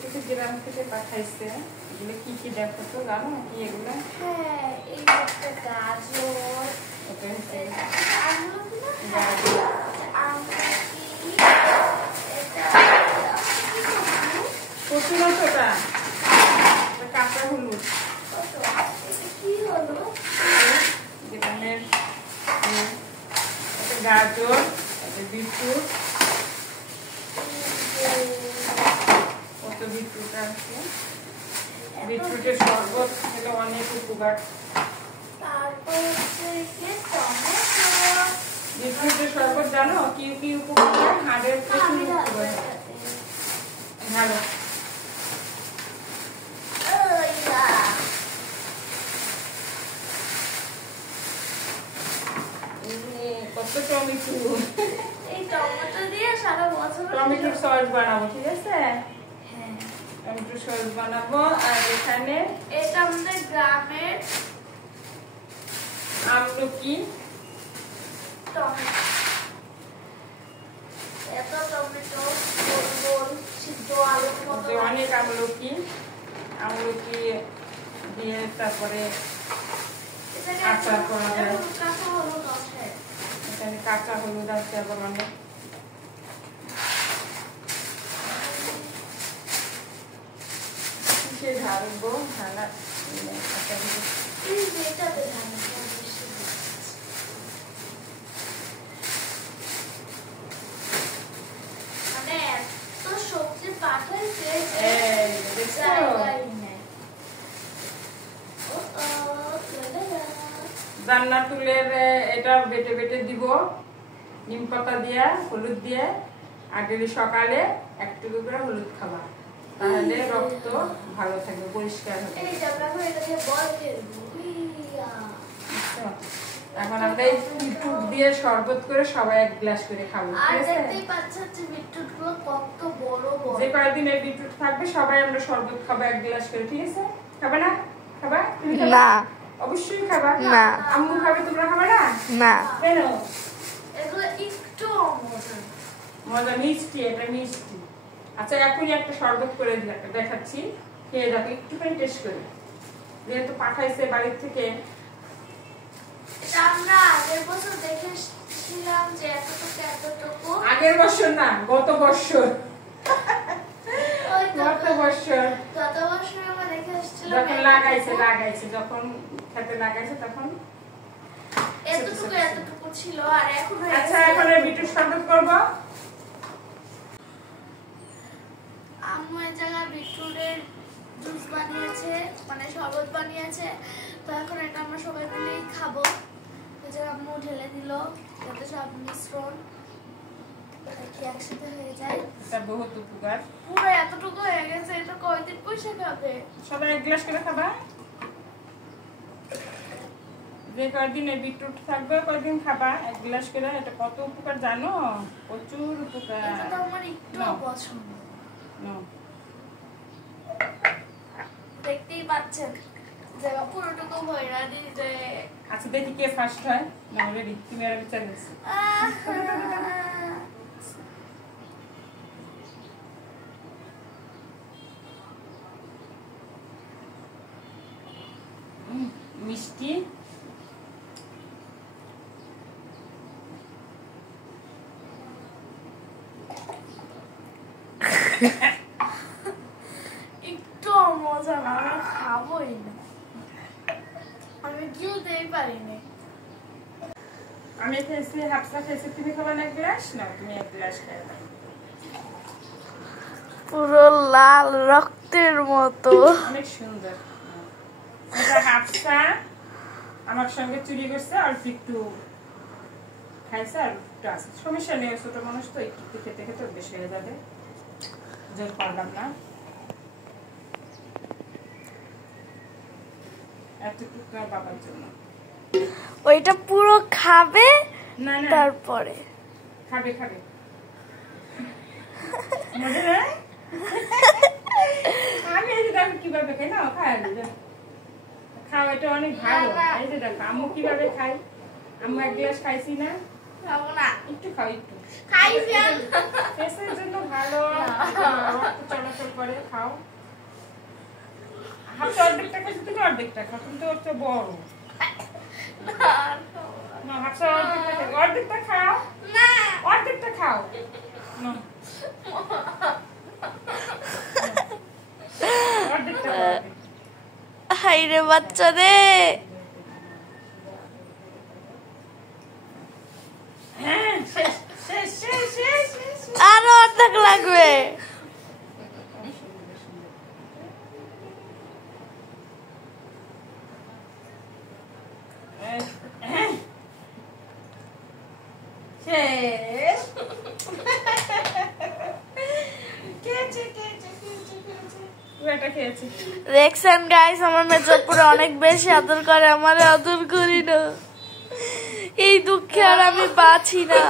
কিছু গ্রাম থেকে পাঠাইছে। এগুলো কি কি দেখো তো, জানো কি এগুলো? হ্যাঁ, এই একটা গাজর, কাঁচা হলুদ, গাজর, বিটরুট, কত বিটরুট আছে। বিটরুটের শরবত খেলে অনেক উপকার। বিটরুটের শরবত জানো কি কি উপকার হয়? হাড়ের প্রচুর উপকার। ভালো কত টমেটো, এই টমেটো দিয়ে সারা বছর টমেটোর সস বানাবো, ঠিক আছে? টমেটো সস বানাবো। আর এখানে এটা আমাদের গ্রামের আমলকি, এত টমেটো গোল গোল সিদ্ধ আলুর মতো, অনেক আমলকি, আমলকি দিয়ে তারপরে আচার করা যায়। কাঁচা হলুদ আছে, এখানে কাঁচা হলুদ আছে আবার অনেক। ঢালবো, ঢালা মানে এত সবজি পাঠাইছে রান্না তুলের এটা বেটে বেটে দিব নিম পাতা দিয়ে, হলুদ দিয়ে। আগের সকালে একটু করে হলুদ খাবা, তাহলে রক্ত ভালো থাকবে, পরিষ্কার হবে। এখন আমরা এই বিটরুট দিয়ে শরবত করে সবাই এক গ্লাস করে খাবো, ঠিক আছে? যে কয়েকদিন এই বিটরুট থাকবে সবাই আমরা শরবত খাবো এক গ্লাস করে, ঠিক আছে? খাবে না? খাবা? তুমি খাবা? না, অবশ্যই খাবা। না। আম্মু খাবে, তোমরা খাবে না? না। কেন? এগুলো একটু মজা, মিষ্টি, এটা মিষ্টি। আচ্ছা, এখনই একটা শরবত করে দেখাচ্ছি, খেয়ে দেখো, একটুখানি টেস্ট করে। যেহেতু পাঠাইছে বাড়ির থেকে। আমরা আগের বছর দেখেছিলাম যে এতটুকু, আগের বছর না, গত বছর। গত বছর আমরা দেখে আসছিলাম যখন লাগাইছে যখন খেতে লাগাইছে তখন এতটুকু ছিল। আর এখন আচ্ছা, এখন বিটরুট শরবত করব। আম্মু এই জায়গায় বিটরুটের জুস বানিয়েছে, মানে শরবত বানিয়েছে। তো এখন এটা আমরা সবাই মিলেই খাবো। এই জায়গায় আম্মু ঢেলে দিল যাতে সব মিশ্রণ একসাথে হয়ে যায়। এটা বহুত উপকার। পুরো এতটুকু হয়ে গেছে, এটা কয়দিন পয়সা খাবে? সবাই এক গ্লাস করে খাবা। যে কয়দিন এই বিটরুট থাকবে কয়দিন খাবা এক গ্লাস করে। এটা কত উপকার জানো? প্রচুর উপকার। এটা তো আমার একটু পছন্দ। দেখতেই পাচ্ছেন জায়গা পুরোটুকু ভয়রা দিতে। আচ্ছা, দেখি কে ফার্স্ট হয়। না, রেডি, তুমি আর বিচার গেছো। মিষ্টি, একটু মজা না, আমি খাবোই না, আমি গিলতেই পারিনি। আমি খেয়েছি, হাফসা খেয়েছি। তুমি খাবা না এক গ্লাস? না, তুমি এক গ্লাস খেয়ে নাও। পুরো লাল রক্তের মতো, অনেক সুন্দর। এটা হাফসা আমার সঙ্গে চুরি করছে, অল্প একটু খাইছে, আর একটু আছে, সমস্যা নেই। ছোট মানুষ তো একটু খেতে খেতে বেশি হয়ে যাবে, জোর করলাম না। এতটুকু বাবার জন্য। ওইটা পুরো খাবে, না না, তারপরে খাবে খাবে। মজা না? আমি এই যে দেখো কিভাবে খাই, না খাই খাও, এটা অনেক ভালো। এই যে দেখো আম্মু কিভাবে খাই, আম্মু এক গ্লাস খাইছি না, খাবো না। একটু খাও একটু। খাইছি আমি। ফেসের জন্য ভালো, রক্ত চলাচল করে, খাও। হাফটা অর্ধেকটা খাইছো তুমি, অর্ধেকটা খাও, তুমি তো ওর চেয়ে বড়। না, হাফটা অর্ধেকটা খাও, না। অর্ধেকটা খাও। না। অর্ধেকটা খাও। হাই রে বাচ্চা রে, হ্যাঁ, শেষ, শেষ, শেষ, শেষ, শেষ, শেষ। আরো অর্ধেক লাগবে। শেষ। খেয়েছে, খেয়েছে, খেয়েছে, খেয়েছে। ও এটা খেয়েছে। দেখছেন গাইস, আমার মেজপুরে অনেক বেশি আদর করে, আমার আদর করি না। এই দুঃখে আর আমি বাঁচি না।